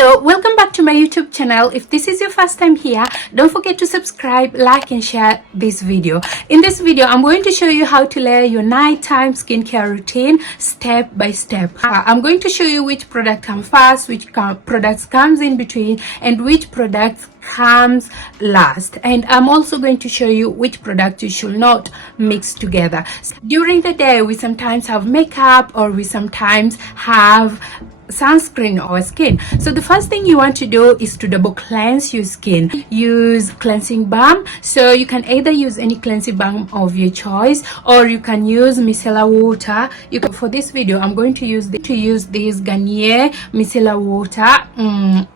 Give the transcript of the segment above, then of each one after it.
Hello, welcome back to my YouTube channel. If this is your first time here, don't forget to subscribe, like and share this video. In this video, I'm going to show you how to layer your nighttime skincare routine step by step. I'm going to show you which product comes first, which products comes in between, and which products comes last. And I'm also going to show you which product you should not mix together. During the day, we sometimes have makeup or we sometimes have sunscreen or skin. So the first thing you want to do is to double cleanse your skin. Use cleansing balm. So you can either use any cleansing balm of your choice, or you can use micellar water. For this video, I'm going to use this Garnier micellar water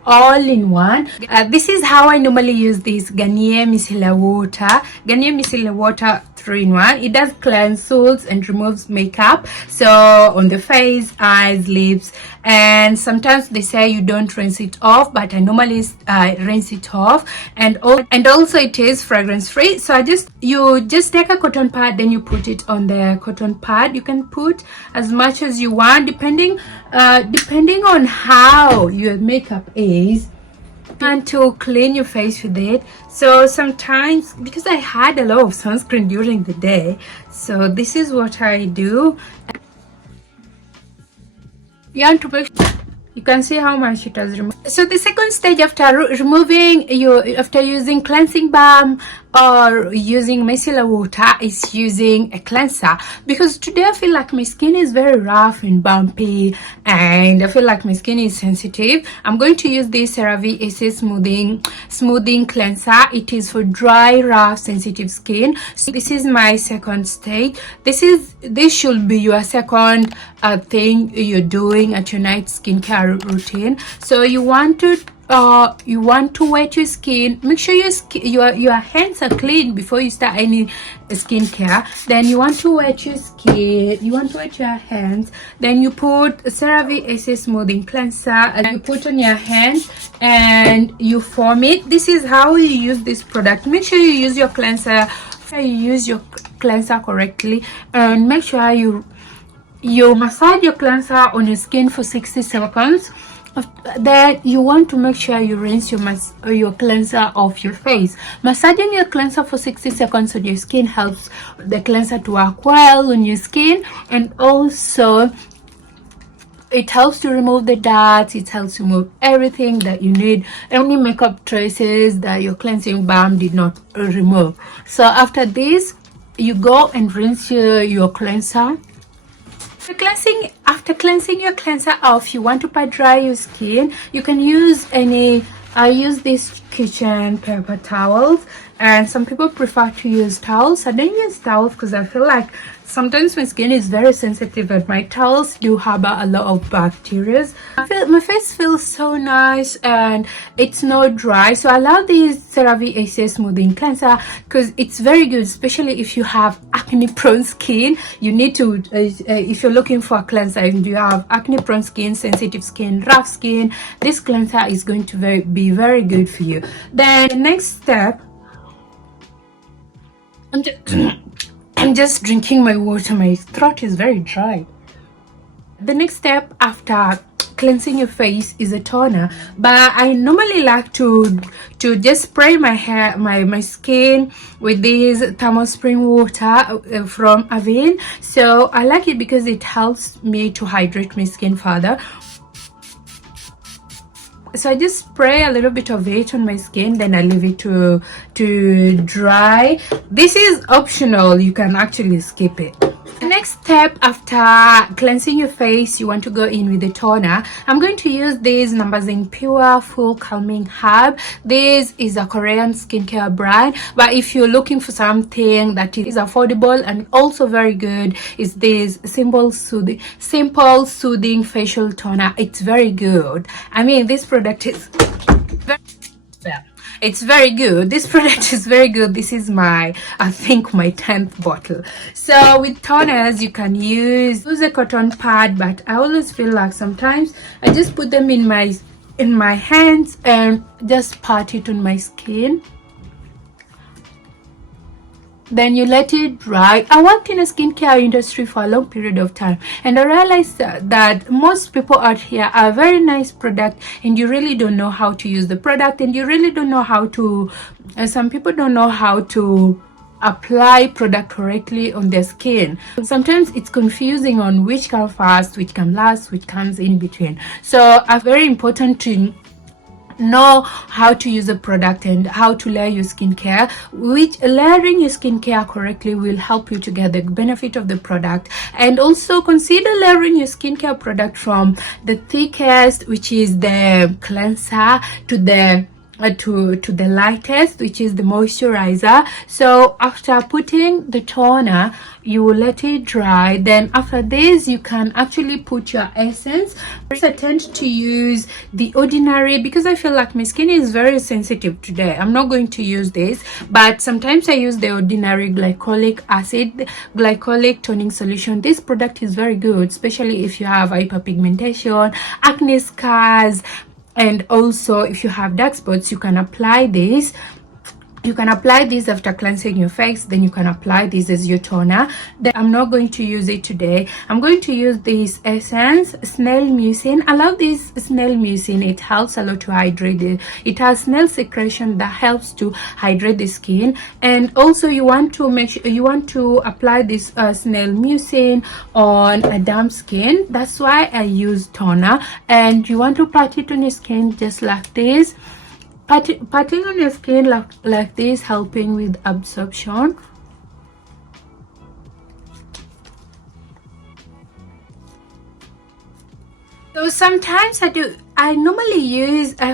all in one. This is how I normally use this Garnier micellar water. Garnier micellar water 3-in-1. It does cleanses and removes makeup, so on the face, eyes, lips, and sometimes they say you don't rinse it off, but I normally rinse it off. And also it is fragrance free. So you just take a cotton pad, then you put it on the cotton pad. You can put as much as you want, depending on how your makeup is, and to clean your face with it. So sometimes, because I had a lot of sunscreen during the day, so this is what I do. You want to make sure you can see how much it has removed. So the second stage after using cleansing balm or using micellar water is using a cleanser, because today I feel like my skin is very rough and bumpy and I feel like my skin is sensitive. I'm going to use this CeraVe AC smoothing cleanser. It is for dry, rough, sensitive skin. So this is my second stage. This should be your second thing you're doing at your night skincare routine. So you want to wet your skin. Make sure your hands are clean before you start any skincare. Then you want to wet your skin, you want to wet your hands, then you put CeraVe AC smoothing cleanser and you put on your hands and you foam it. This is how you use this product. Make sure you use your cleanser correctly, and make sure you massage your cleanser on your skin for 60 seconds. Then you want to make sure you rinse your cleanser off your face. Massaging your cleanser for 60 seconds on your skin helps the cleanser to work well on your skin, and also it helps to remove the dirt. It helps to remove everything that you need, any makeup traces that your cleansing balm did not remove. So after this, you go and rinse your cleanser. After cleansing your cleanser off, you want to pat dry your skin. You can use I use these kitchen paper towels, and some people prefer to use towels. I don't use towels because I feel like sometimes my skin is very sensitive and my towels do harbor a lot of bacteria. My face feels so nice and it's not dry. So I love this CeraVe AC smoothing cleanser because it's very good, especially if you have acne prone skin. You need to, if you're looking for a cleanser and you have acne prone skin, sensitive skin, rough skin, this cleanser is going to be very good for you. Then the next step, I'm just drinking my water. My throat is very dry. The next step after cleansing your face is a toner, but I normally like to just spray my skin with this thermal spring water from Avene. So I like it because it helps me to hydrate my skin further. So I just spray a little bit of it on my skin, then I leave it to dry. This is optional, you can actually skip it. The next step after cleansing your face, you want to go in with the toner. I'm going to use this Numbers Pure Full Calming Herb. This is a Korean skincare brand, but if you're looking for something that is affordable and also very good, is this simple soothing facial toner. It's very good. I mean, this product is it's very good. This product is very good. This is I think my 10th bottle. So with toners, you can use a cotton pad, but I always feel like sometimes I just put them in my hands and just pat it on my skin. then you let it dry. I worked in a skincare industry for a long period of time, and I realized that most people out here are a very nice product, and you really don't know how to use the product, and you really don't know how to some people don't know how to apply product correctly on their skin. Sometimes it's confusing on which comes first, which comes last, which comes in between. So it's very important to know how to use a product and how to layer your skincare, which layering your skincare correctly will help you to get the benefit of the product. And also consider layering your skincare product from the thickest, which is the cleanser, to the lightest, which is the moisturizer. So after putting the toner, you will let it dry. Then after this, you can actually put your essence. I tend to use the ordinary because I feel like my skin is very sensitive today. I'm not going to use this, but sometimes I use the ordinary glycolic toning solution. This product is very good, especially if you have hyperpigmentation, acne scars, and also if you have dark spots. You can apply this. You can apply this after cleansing your face, then you can apply this as your toner. Then I'm not going to use it today. I'm going to use this essence, snail mucin. I love this snail mucin. It helps a lot to hydrate it. It has snail secretion that helps to hydrate the skin. And also you want to make sure you want to apply this snail mucin on a damp skin. That's why I use toner. And you want to pat it on your skin just like this. Patting on your skin like this, helping with absorption. So sometimes I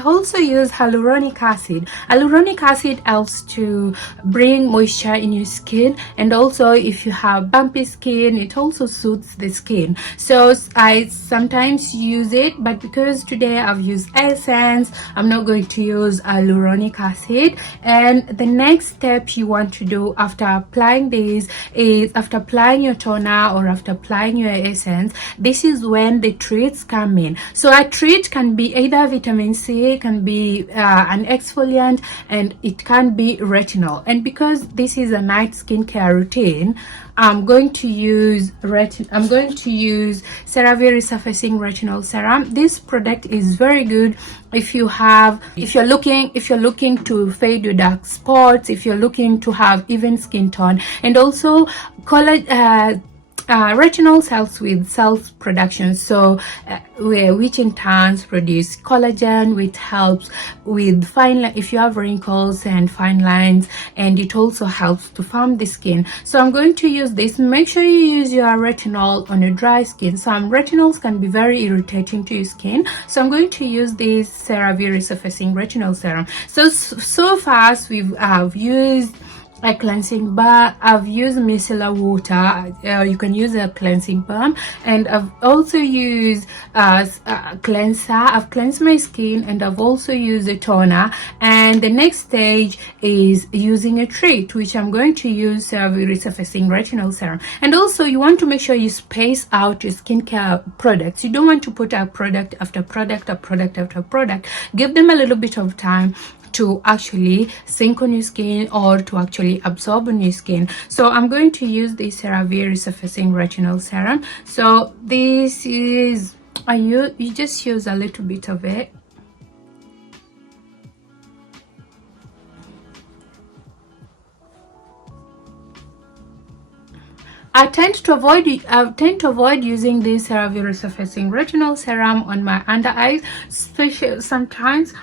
also use hyaluronic acid. Hyaluronic acid helps to bring moisture in your skin, and also if you have bumpy skin, it also soothes the skin. So I sometimes use it, but because today I've used essence, I'm not going to use hyaluronic acid. And the next step you want to do after applying this is, after applying your toner or after applying your essence, this is when the treats come in. So a treat can be either vitamin C, can be an exfoliant, and it can be retinol. And because this is a night skincare routine, I'm going to use CeraVe Resurfacing Retinol Serum. This product is very good if you're looking to fade your dark spots, if you're looking to have even skin tone, and also retinol helps with cell production, so which in turn produce collagen, which helps with if you have wrinkles and fine lines, and it also helps to firm the skin. So I'm going to use this. Make sure you use your retinol on a dry skin. Some retinols can be very irritating to your skin, so I'm going to use this CeraVe Resurfacing Retinol Serum. So far I've used a cleansing bar, I've used micellar water, you can use a cleansing balm, and I've also used a cleanser. I've cleansed my skin, and I've also used a toner. And the next stage is using a treat, which I'm going to use CeraVe Resurfacing Retinol Serum. And also you want to make sure you space out your skincare products. You don't want to put out product after product or product after product. Give them a little bit of time to actually sink on your skin or to actually absorb on your skin. So I'm going to use this CeraVe Resurfacing Retinol Serum. So this is, you just use a little bit of it. I tend to avoid using this CeraVe Resurfacing Retinol Serum on my under eyes, especially sometimes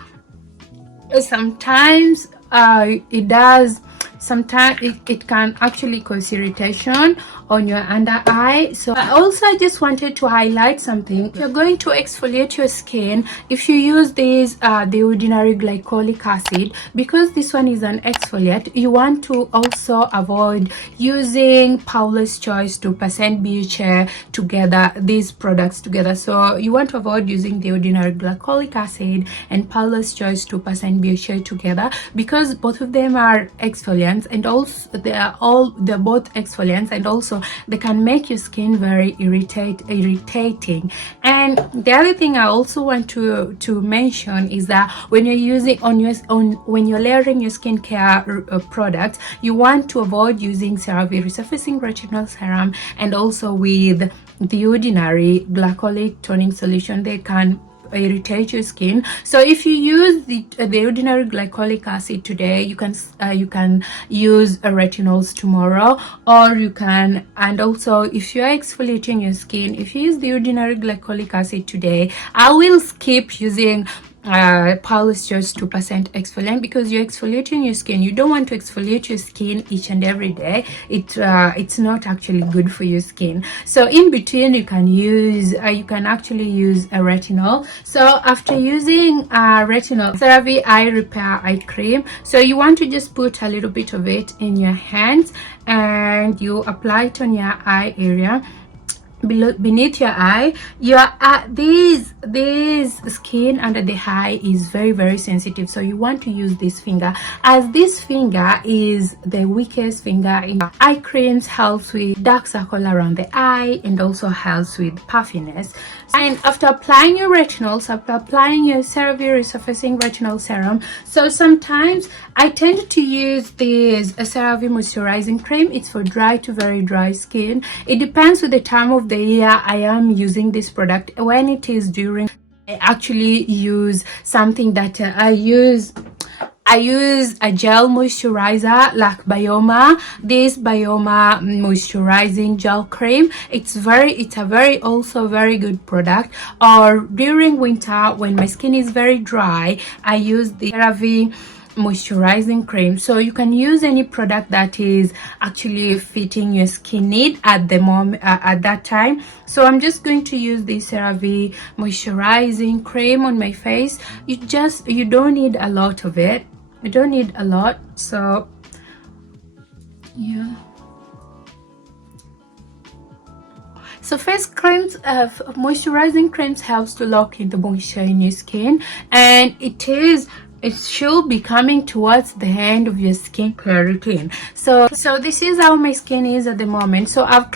it does. Sometimes it can actually cause irritation on your under eye. So also I just wanted to highlight something. If you're going to exfoliate your skin, if you use this the ordinary glycolic acid, because this one is an exfoliant, you want to also avoid using Paula's Choice 2% BHA together, these products together. So you want to avoid using the ordinary glycolic acid and Paula's Choice 2% BHA together, because both of them are exfoliants. exfoliants, and also they're both exfoliants, and also they can make your skin very irritating. And the other thing I also want to mention is that when you're using when you're layering your skincare products, you want to avoid using CeraVe resurfacing retinol serum and also with the ordinary glycolic toning solution. They can irritate your skin. So if you use the ordinary glycolic acid today, you can use retinols tomorrow, or you can. And also, if you are exfoliating your skin, if you use the ordinary glycolic acid today, I will skip using Polyster's 2% exfoliant, because you're exfoliating your skin. You don't want to exfoliate your skin each and every day. It's not actually good for your skin. So in between, you can actually use a retinol. So after using retinol, CeraVe Eye Repair Eye Cream, so you want to just put a little bit of it in your hands and you apply it on your eye area, beneath your eye. This skin under the eye is very sensitive, so you want to use this finger, as this finger is the weakest finger in eye creams. Helps with dark circle around the eye and also helps with puffiness. And after applying your retinols, after applying your CeraVe resurfacing retinol serum, so sometimes I tend to use this CeraVe moisturizing cream. It's for dry to very dry skin. It depends with the time of the year I am using this product. When it is during, I actually use something that I use a gel moisturizer like Bioma. This Bioma moisturizing gel cream, it's a also very good product. Or during winter when my skin is very dry, I use the CeraVe moisturizing cream. So you can use any product that is actually fitting your skin need at the moment, at that time. So I'm just going to use the CeraVe moisturizing cream on my face. You don't need a lot of it. You don't need a lot. So yeah. So face creams, moisturizing creams helps to lock in the moisture in your skin, and it should be coming towards the end of your skincare routine. So this is how my skin is at the moment. So I've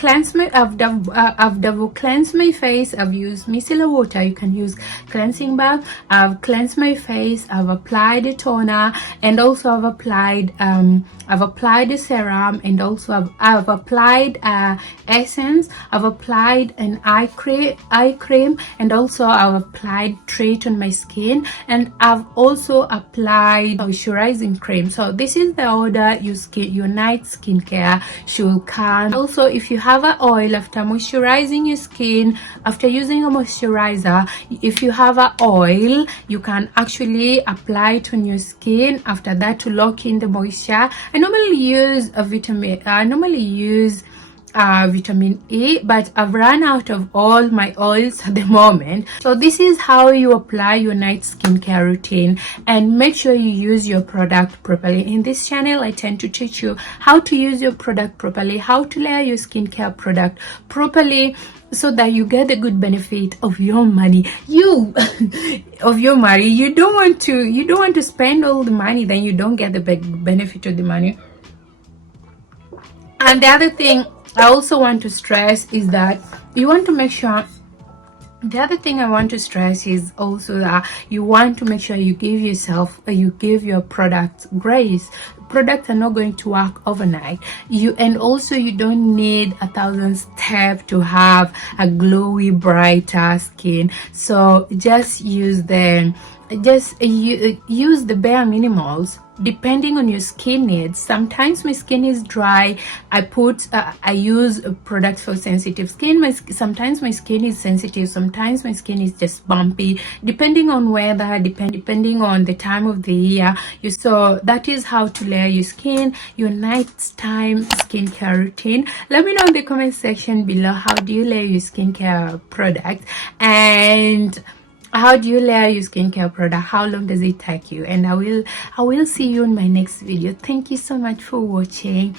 double cleansed my face. I've used micellar water. You can use cleansing bath. I've cleansed my face. I've applied a toner, and also I've applied a serum, and also I've applied essence. I've applied an eye cream, and also I've applied treat on my skin, and I've also applied moisturizing cream. So this is the order your night skincare should come. Also, if you have an oil, after moisturizing your skin, after using a moisturizer, if you have an oil, you can actually apply it on your skin. After that, to lock in the moisture, I normally use vitamin E, but I've run out of all my oils at the moment. So this is how you apply your night skincare routine, and make sure you use your product properly. In this channel, I tend to teach you how to use your product properly, how to layer your skincare product properly, so that you get the good benefit of your money. You don't want to spend all the money, then you don't get the benefit of the money. And the other thing I also want to stress is that you want to make sure, the other thing I want to stress is also that you want to make sure you give your products grace. Products are not going to work overnight. You don't need 1,000 steps to have a glowy, brighter skin. So just use the bare minimals depending on your skin needs. Sometimes my skin is dry. I use products for sensitive skin. Sometimes my skin is sensitive. Sometimes my skin is just bumpy, depending on weather, depending on the time of the year. So that is how to layer your skin, your nighttime skincare routine. Let me know in the comment section below, how do you layer your skincare product, and how do you layer your skincare product? How long does it take you? And I will see you in my next video. Thank you so much for watching.